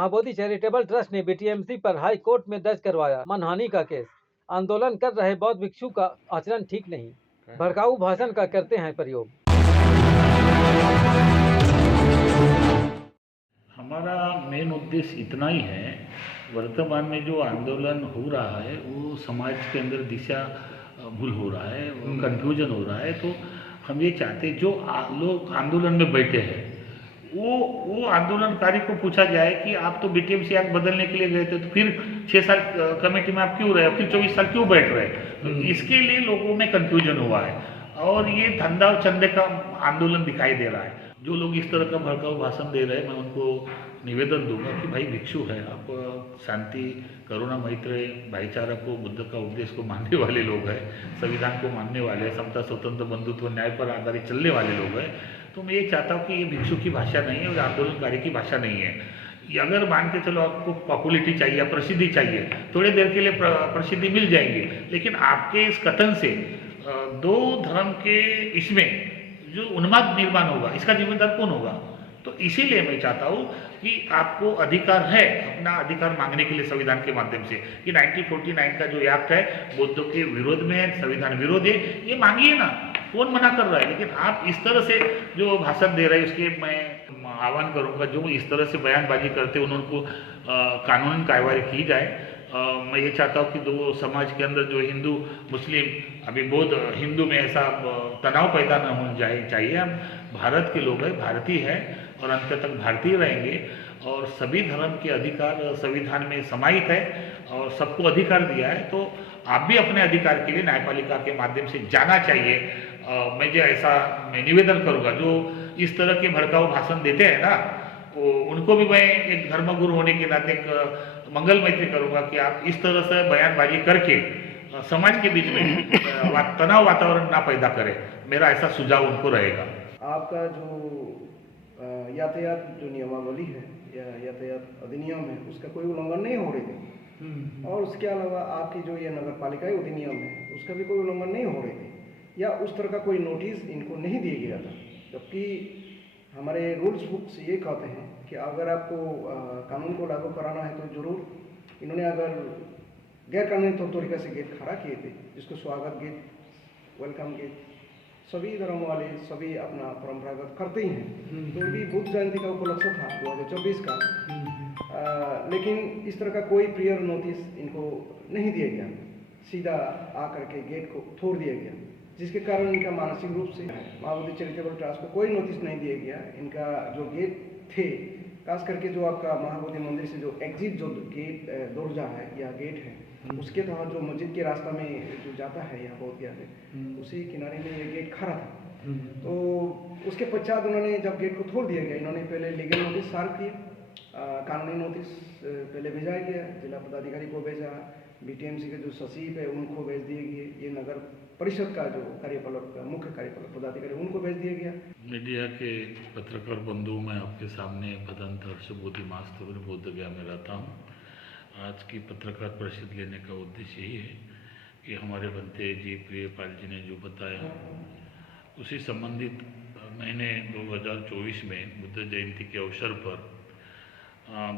Mahabodhi charitable trust ने BTMC पर high court में दर्ज करवाया मानहानि का केस। आंदोलन कर रहे बौद्ध भिक्षु का आचरण ठीक नहीं, भड़काऊ भाषण का करते हैं प्रयोग। हमारा मेन उद्देश्य इतना ही है, वर्तमान में जो आंदोलन हो रहा है वो समाज के अंदर दिशा भूल हो रहा है, कंफ्यूजन हो रहा है। तो हम ये चाहते जो लोग आंदोलन में बैठे हैं वो आंदोलनकारी को पूछा जाए कि आप तो बीटीएमसी एक्ट बदलने के लिए गए थे, तो फिर 6 साल कमेटी में आप क्यों रहे, फिर 24 साल क्यों बैठ रहे। तो इसके लिए लोगों में कंफ्यूजन हुआ है और ये धंधा और चंदे का आंदोलन दिखाई दे रहा है। जो लोग इस तरह का भड़काऊ भाषण दे रहे हैं, मैं उनको निवेदन दूंगा कि भाई भिक्षु है, आप शांति, करुणा, मैत्री, भाईचारा को, बुद्ध का उपदेश को मानने वाले लोग हैं, संविधान को मानने वाले हैं, समता, स्वतंत्र, बंधुत्व, न्याय पर आधारित चलने वाले लोग हैं। तो मैं ये चाहता हूँ कि ये भिक्षु की भाषा नहीं है और आंदोलनकारी की भाषा नहीं है। अगर मान के चलो आपको पॉपुलरिटी चाहिए, प्रसिद्धि चाहिए, थोड़ी देर के लिए प्रसिद्धि मिल जाएगी, लेकिन आपके इस कथन से दो धर्म के इसमें जो उन्माद निर्माण होगा, इसका जिम्मेदार कौन होगा। तो इसीलिए मैं चाहता हूँ कि आपको अधिकार है अपना अधिकार मांगने के लिए संविधान के माध्यम से, कि 1949 का जो एक्ट है बौद्धों के विरोध में है, संविधान विरोध है, ये मांगिए ना, कौन मना कर रहा है। लेकिन आप इस तरह से जो भाषण दे रहे हैं उसके मैं आह्वान करूंगा, जो इस तरह से बयानबाजी करते हैं उनको कानूनी कार्रवाई की जाए। मैं ये चाहता हूँ कि दो समाज के अंदर जो हिंदू मुस्लिम, अभी बौद्ध हिंदू में ऐसा तनाव पैदा न होना चाहिए। हम भारत के लोग हैं, भारतीय हैं और अंत तक भारतीय रहेंगे और सभी धर्म के अधिकार संविधान में समाहित है और सबको अधिकार दिया है। तो आप भी अपने अधिकार के लिए न्यायपालिका के माध्यम से जाना चाहिए। मैं जो ऐसा मैं निवेदन करूँगा, जो इस तरह के भड़काऊ भाषण देते हैं ना, उनको भी मैं एक धर्मगुरु होने के नाते एक मंगल मैत्री करूँगा कि आप इस तरह से बयानबाजी करके समाज के बीच में तनाव वातावरण ना पैदा करें। मेरा ऐसा सुझाव उनको रहेगा। आपका जो यातायात जो नियमावली है या यातायात अधिनियम है, उसका कोई उल्लंघन नहीं हो रही थी और उसके अलावा आपकी जो ये नगर पालिका अधिनियम है उसका भी कोई उल्लंघन नहीं हो रही थी, या उस तरह का कोई नोटिस इनको नहीं दिया गया था। जबकि हमारे रूल्स बुक्स ये कहते हैं कि अगर आपको कानून को लागू कराना है तो जरूर, इन्होंने अगर गैर कानूनी तरीके से गेट खड़ा किए थे, जिसको स्वागत गेट, वेलकम गेट, सभी धर्म वाले सभी अपना परंपरागत करते ही हैं। तो भी बुद्ध जयंती का उपलक्ष्य था 2024 का, लेकिन इस तरह का कोई प्रियर नोटिस इनको नहीं दिया गया, सीधा आकर के गेट को तोड़ दिया गया, जिसके कारण इनका मानसिक रूप से महाबोधि चैरिटेबल ट्रस्ट को कोई नोटिस नहीं दिया गया। इनका जो गेट थे, खास करके जो आपका महाबोधि मंदिर से जो एग्जिट जो गेट दरवाजा है या गेट है, उसके तहत जो मस्जिद के रास्ता में जो जाता है यहाँ बहुत गया है, उसी किनारे में ये गेट खड़ा था। तो उसके पश्चात उन्होंने जब गेट को तोड़ दिया गया, इन्होंने पहले लीगल नोटिस सर्व किए, कानूनी नोटिस पहले भेजा गया, जिला पदाधिकारी को भेजा, बीटीएमसी के जो सचिव है उनको भेज दिए गए, ये नगर परिषद का जो कार्यपालक मुख्य कार्यपालक पदाधिकारी उनको भेज दिया गया। मीडिया के पत्रकार बंधुओं, मैं आपके सामने भदंत हर्षबोधि मास्तूर बोध गया में रहता हूँ। आज की पत्रकार परिषद लेने का उद्देश्य यही है कि हमारे बनते जी प्रियपाल जी ने जो बताया उसी संबंधित महीने 2024 में बुद्ध जयंती के अवसर पर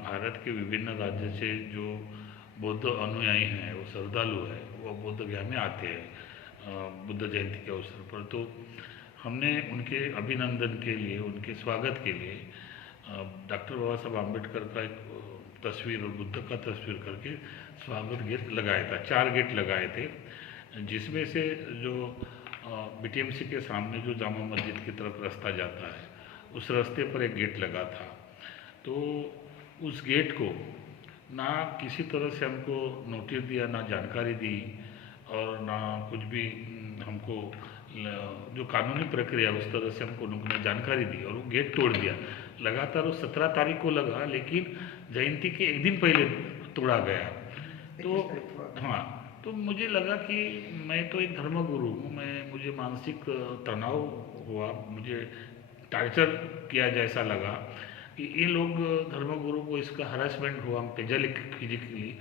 भारत के विभिन्न राज्य से जो बौद्ध अनुयायी हैं, वो श्रद्धालु हैं, वो बोध गया में आते हैं बुद्ध जयंती के अवसर पर। तो हमने उनके अभिनंदन के लिए, उनके स्वागत के लिए डॉक्टर बाबा साहब आम्बेडकर का एक तस्वीर और बुद्ध का तस्वीर करके स्वागत गेट लगाया था। 4 गेट लगाए थे, जिसमें से जो बीटीएमसी के सामने जो जामा मस्जिद की तरफ रास्ता जाता है, उस रास्ते पर एक गेट लगा था। तो उस गेट को ना किसी तरह से हमको नोटिस दिया, ना जानकारी दी और ना कुछ भी हमको जो कानूनी प्रक्रिया उस तरह से हमको उन्होंने जानकारी दी और वो गेट तोड़ दिया। लगातार वो 17 तारीख को लगा, लेकिन जयंती के एक दिन पहले तोड़ा गया। तो हाँ, तो मुझे लगा कि मैं तो एक धर्मगुरु हूँ, मुझे मानसिक तनाव हुआ, मुझे टार्चर किया जैसा लगा कि ये लोग धर्मगुरु को इसका हरासमेंट हुआ फिजिकली,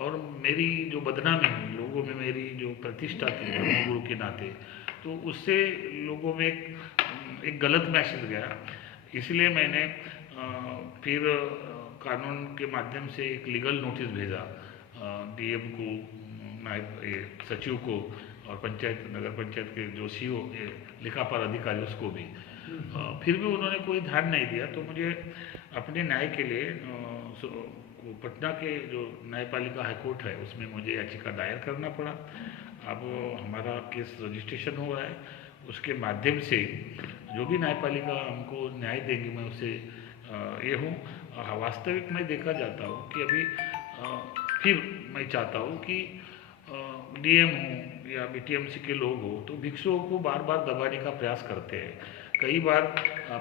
और मेरी जो बदनामी हुई लोगों में, मेरी जो प्रतिष्ठा थी धर्मगुरु के नाते, तो उससे लोगों में एक गलत मैसेज गया। इसलिए मैंने फिर कानून के माध्यम से एक लीगल नोटिस भेजा डीएम को, नायब सचिव को, और पंचायत नगर पंचायत के जो सीओ लेखापाल अधिकारी उसको भी। फिर भी उन्होंने कोई ध्यान नहीं दिया। तो मुझे अपने न्याय के लिए पटना के जो न्यायपालिका हाईकोर्ट है उसमें मुझे याचिका दायर करना पड़ा। अब हमारा केस रजिस्ट्रेशन हुआ है, उसके माध्यम से जो भी न्यायपालिका हमको न्याय देंगी मैं उसे ये हूँ। वास्तविक में देखा जाता हूँ कि अभी फिर मैं चाहता हूँ कि डीएम हो या बीटीएमसी के लोग हो तो भिक्षुओं को बार बार दबाने का प्रयास करते हैं। कई बार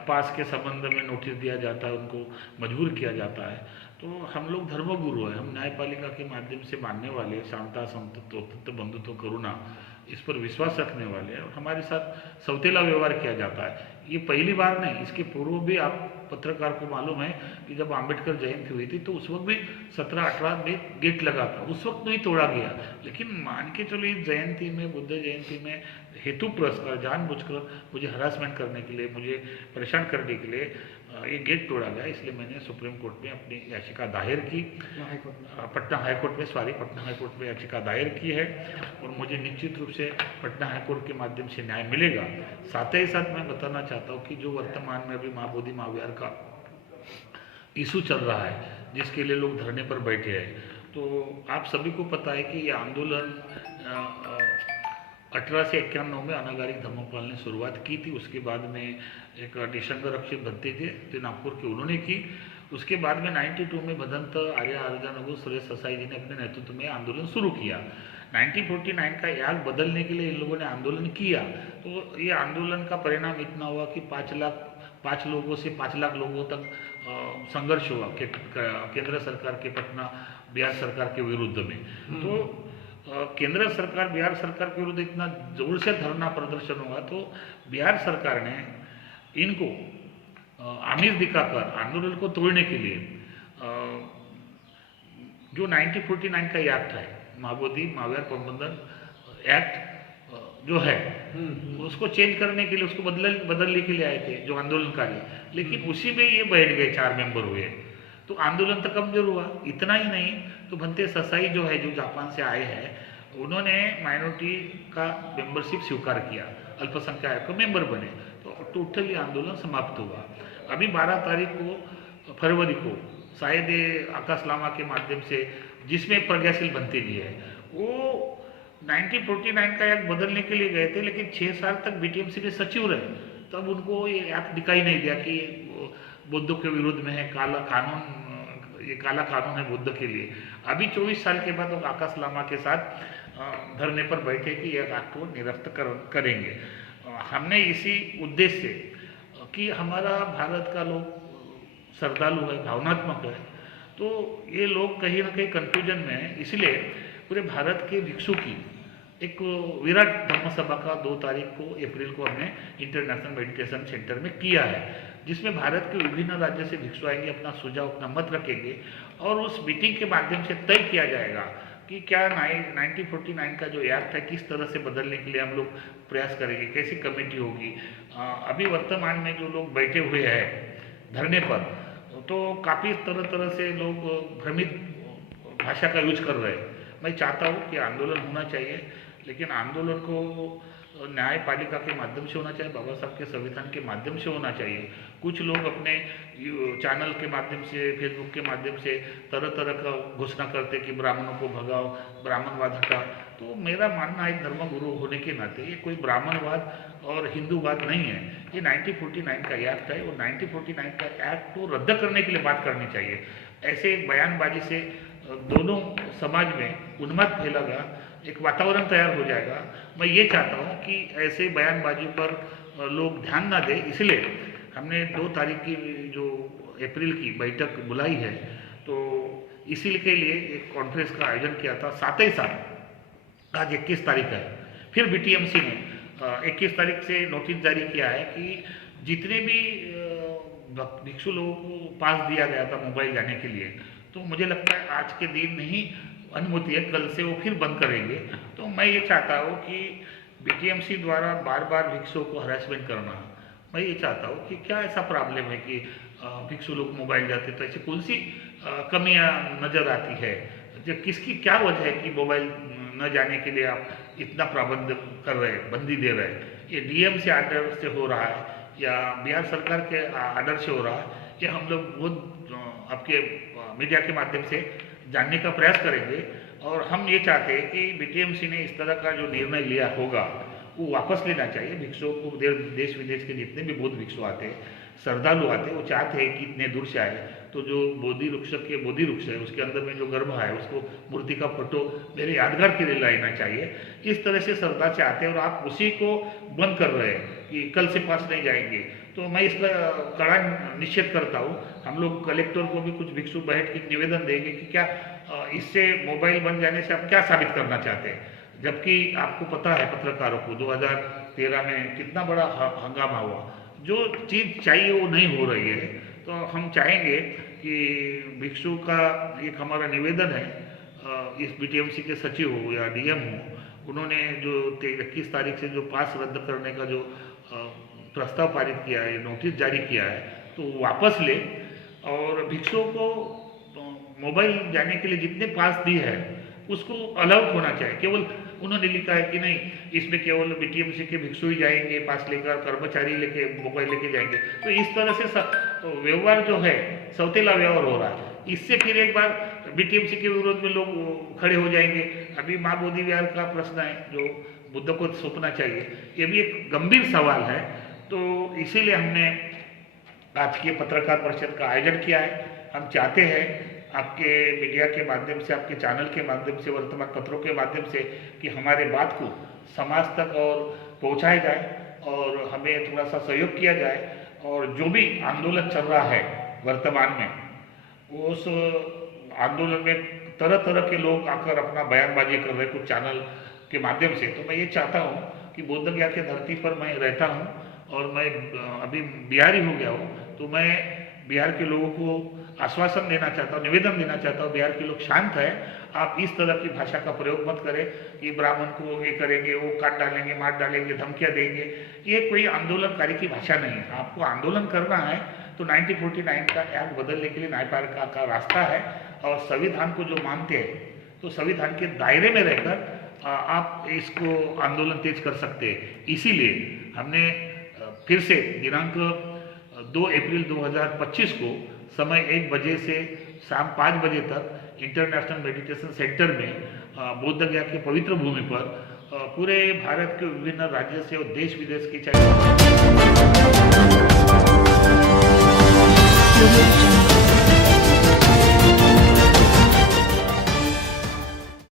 पास के संबंध में नोटिस दिया जाता है, उनको मजबूर किया जाता है। तो हम लोग धर्मगुरु हैं, हम न्यायपालिका के माध्यम से मानने वाले, शांता संतत्व बंधुत्व करुणा इस पर विश्वास रखने वाले हैं, और हमारे साथ सौतेला व्यवहार किया जाता है। ये पहली बार नहीं, इसके पूर्व भी आप पत्रकार को मालूम है कि जब अंबेडकर जयंती हुई थी तो उस वक्त भी 17-18 में गेट लगा था, उस वक्त नहीं तोड़ा गया। लेकिन मान के चलो इस जयंती में, बुद्ध जयंती में हेतु पुरस्कार जानबूझकर मुझे हरासमेंट करने के लिए, मुझे परेशान करने के लिए ये गेट तोड़ा गया। इसलिए मैंने सुप्रीम कोर्ट में अपनी याचिका दायर की, पटना हाईकोर्ट में याचिका दायर की है, और मुझे निश्चित रूप से पटना हाईकोर्ट के माध्यम से न्याय मिलेगा। साथ ही साथ मैं बताना चाहता हूँ कि जो वर्तमान में अभी माँ बोधि माँ विहार का इशू चल रहा है, जिसके लिए लोग धरने पर बैठे हैं, तो आप सभी को पता है कि ये आंदोलन 1891 में अनागारिक धर्मपाल ने शुरुआत की थी। उसके बाद में एक निसंरक्षित भत्ते थे जो नागपुर के, उन्होंने की। उसके बाद में 92 में भदंत आर्य हरिजन सुरेश ससाई जी ने अपने नेतृत्व में आंदोलन शुरू किया। 1949 का याद बदलने के लिए इन लोगों ने आंदोलन किया। तो ये आंदोलन का परिणाम इतना हुआ कि 5 लोगों से 5 लाख लोगों तक संघर्ष हुआ केंद्र सरकार के, पटना बिहार सरकार के विरुद्ध में। तो केंद्र सरकार बिहार सरकार के विरुद्ध इतना जोर से धरना प्रदर्शन हुआ, तो बिहार सरकार ने इनको आमिष दिखाकर आंदोलन को तोड़ने के लिए जो 1949 का एक्ट है, माँ बोधि माँ विहार प्रबंधन एक्ट जो है, उसको चेंज करने के लिए, उसको बदलने के लिए आए थे जो आंदोलनकारी, लेकिन उसी में ये बैठ गए, 4 मेंबर हुए, तो आंदोलन तो कमजोर हुआ। इतना ही नहीं, तो भंते ससाई जो है, जो जापान से आए हैं, उन्होंने माइनॉरिटी का मेंबरशिप स्वीकार किया, अल्पसंख्यक आयोग का मेंबर बने, तो टोटली आंदोलन समाप्त हुआ। अभी 12 फरवरी को शायद आकाश लामा के माध्यम से, जिसमें प्रज्ञाशील भंते भी है, वो 1949 का एक्ट बदलने के लिए गए थे, लेकिन 6 साल तक बीटीएमसी में सचिव रहे, तब उनको ये एक्ट दिखाई नहीं दिया कि बुद्ध के विरुद्ध में है, काला कानून, ये काला कानून है बुद्ध के लिए। अभी 24 साल के बाद वो आकाश लामा के साथ धरने पर बैठे कि यह एक्ट को निरस्त करेंगे। हमने इसी उद्देश्य से कि हमारा भारत का लोग श्रद्धालु है, भावनात्मक है, तो ये लोग कहीं ना कहीं कन्फ्यूजन में है। इसलिए पूरे भारत के भिक्षु की एक विराट धर्म सभा का 2 तारीख को अप्रैल को हमने इंटरनेशनल मेडिटेशन सेंटर में किया है, जिसमें भारत के विभिन्न राज्य से भिक्षु आएंगे, अपना सुझाव, अपना मत रखेंगे, और उस मीटिंग के माध्यम से तय किया जाएगा कि क्या 1949 का जो एक्ट है किस तरह से बदलने के लिए हम लोग प्रयास करेंगे, कैसी कमेटी होगी। अभी वर्तमान में जो लोग बैठे हुए हैं धरने पर, तो काफ़ी तरह से लोग भ्रमित भाषा का यूज कर रहे हैं। मैं चाहता हूँ कि आंदोलन होना चाहिए, लेकिन आंदोलन को न्यायपालिका के माध्यम से होना चाहिए, बाबा साहब के संविधान के माध्यम से होना चाहिए। कुछ लोग अपने चैनल के माध्यम से, फेसबुक के माध्यम से तरह का घोषणा करते कि ब्राह्मणों को भगाओ, ब्राह्मणवाद हटा। तो मेरा मानना है धर्मगुरु होने के नाते, ये कोई ब्राह्मणवाद और हिंदूवाद नहीं है, ये 1949 का एक्ट है, और 1949 का एक्ट को रद्द करने के लिए बात करनी चाहिए। ऐसे बयानबाजी से दोनों समाज में उन्माद फैलेगा, एक वातावरण तैयार हो जाएगा। मैं ये चाहता हूँ कि ऐसे बयानबाजी पर लोग ध्यान ना दें, इसलिए हमने 2 तारीख की जो अप्रैल की बैठक बुलाई है, तो इसी के लिए एक कॉन्फ्रेंस का आयोजन किया था। साथ ही साथ आज 21 तारीख है, फिर बीटीएमसी ने 21 तारीख से नोटिस जारी किया है कि जितने भी भिक्षु लोगों को पास दिया गया था मोबाइल जाने के लिए, तो मुझे लगता है आज के दिन में ही अनुमति है, कल से वो फिर बंद करेंगे। तो मैं ये चाहता हूँ कि बीटीएमसी द्वारा बार बार भिक्षुओं को हरासमेंट करना, मैं ये चाहता हूँ कि क्या ऐसा प्रॉब्लम है कि भिक्षु लोग मोबाइल जाते, तो ऐसी कौन सी कमियां नज़र आती है? जो किसकी क्या वजह है कि मोबाइल न जाने के लिए आप इतना प्रबंध कर रहे हैं, बंदी दे रहे हैं? ये डीएम से आर्डर से हो रहा है या बिहार सरकार के आर्डर से हो रहा है? ये हम लोग बहुत आपके मीडिया के माध्यम से जानने का प्रयास करेंगे। और हम ये चाहते हैं कि बीटीएमसी ने इस तरह का जो निर्णय लिया होगा वो वापस लेना चाहिए। भिक्षुओं को देश विदेश के जितने भी बौद्ध भिक्षु आते हैं, श्रद्धालु आते हैं, वो चाहते हैं कि इतने दूर से आए तो जो बोधि वृक्ष है उसके अंदर में जो गर्भ है उसको मूर्ति का फोटो मेरे यादगार के लिए लाना चाहिए। इस तरह से श्रद्धा से आते हैं और आप उसी को बंद कर रहे हैं कि कल से पास नहीं जाएंगे। तो मैं इसका कड़ा निषेध करता हूँ। हम लोग कलेक्टर को भी कुछ भिक्षु बैठ के निवेदन देंगे कि क्या इससे मोबाइल बन जाने से आप क्या साबित करना चाहते हैं, जबकि आपको पता है पत्रकारों को 2013 में कितना बड़ा हंगामा हुआ। जो चीज़ चाहिए वो नहीं हो रही है। तो हम चाहेंगे कि भिक्षु का एक हमारा निवेदन है, इस बीटीएमसी के सचिव हो या डीएम हो, उन्होंने जो 21 तारीख से जो पास रद्द करने का जो प्रस्ताव पारित किया है, नोटिस जारी किया है, तो वापस ले और भिक्षुओं को मोबाइल जाने के लिए जितने पास दिए हैं उसको अलाउड होना चाहिए। केवल उन्होंने लिखा है कि नहीं इसमें केवल बीटीएमसी के भिक्षु ही जाएंगे, पास लेकर कर्मचारी लेके मोबाइल लेके जाएंगे। तो इस तरह से तो व्यवहार जो है सौतेला व्यवहार हो रहा है। इससे फिर एक बार बीटीएमसी के विरोध में लोग खड़े हो जाएंगे। अभी माँ बोधि विहार का प्रश्न है जो बुद्ध को सौंपना चाहिए, ये भी एक गंभीर सवाल है। तो इसीलिए हमने आज के पत्रकार परिषद का आयोजन किया है। हम चाहते हैं आपके मीडिया के माध्यम से, आपके चैनल के माध्यम से, वर्तमान पत्रों के माध्यम से कि हमारे बात को समाज तक और पहुंचाया जाए और हमें थोड़ा सा सहयोग किया जाए। और जो भी आंदोलन चल रहा है वर्तमान में, उस आंदोलन में तरह तरह के लोग आकर अपना बयानबाजी कर रहे हैं कुछ चैनल के माध्यम से। तो मैं ये चाहता हूँ कि बोध गया की धरती पर मैं रहता हूँ और मैं अभी बिहारी हो गया हूँ, तो मैं बिहार के लोगों को आश्वासन देना चाहता हूँ, निवेदन देना चाहता हूँ, बिहार के लोग शांत है, आप इस तरह की भाषा का प्रयोग मत करें कि ब्राह्मण को ये करेंगे, वो काट डालेंगे, मार डालेंगे, धमकियाँ देंगे। ये कोई आंदोलनकारी की भाषा नहीं है। आपको आंदोलन करना है तो 1949 का एक्ट बदलने के लिए न्यायपालिका का रास्ता है और संविधान को जो मानते हैं तो संविधान के दायरे में रहकर आप इसको आंदोलन तेज कर सकते हैं। इसीलिए हमने फिर से दिनांक 2 अप्रैल 2025 को समय 1 बजे से शाम 5 बजे तक इंटरनेशनल मेडिटेशन सेंटर में बोध गया के पवित्र भूमि पर पूरे भारत के विभिन्न राज्य से और देश विदेश की चाहे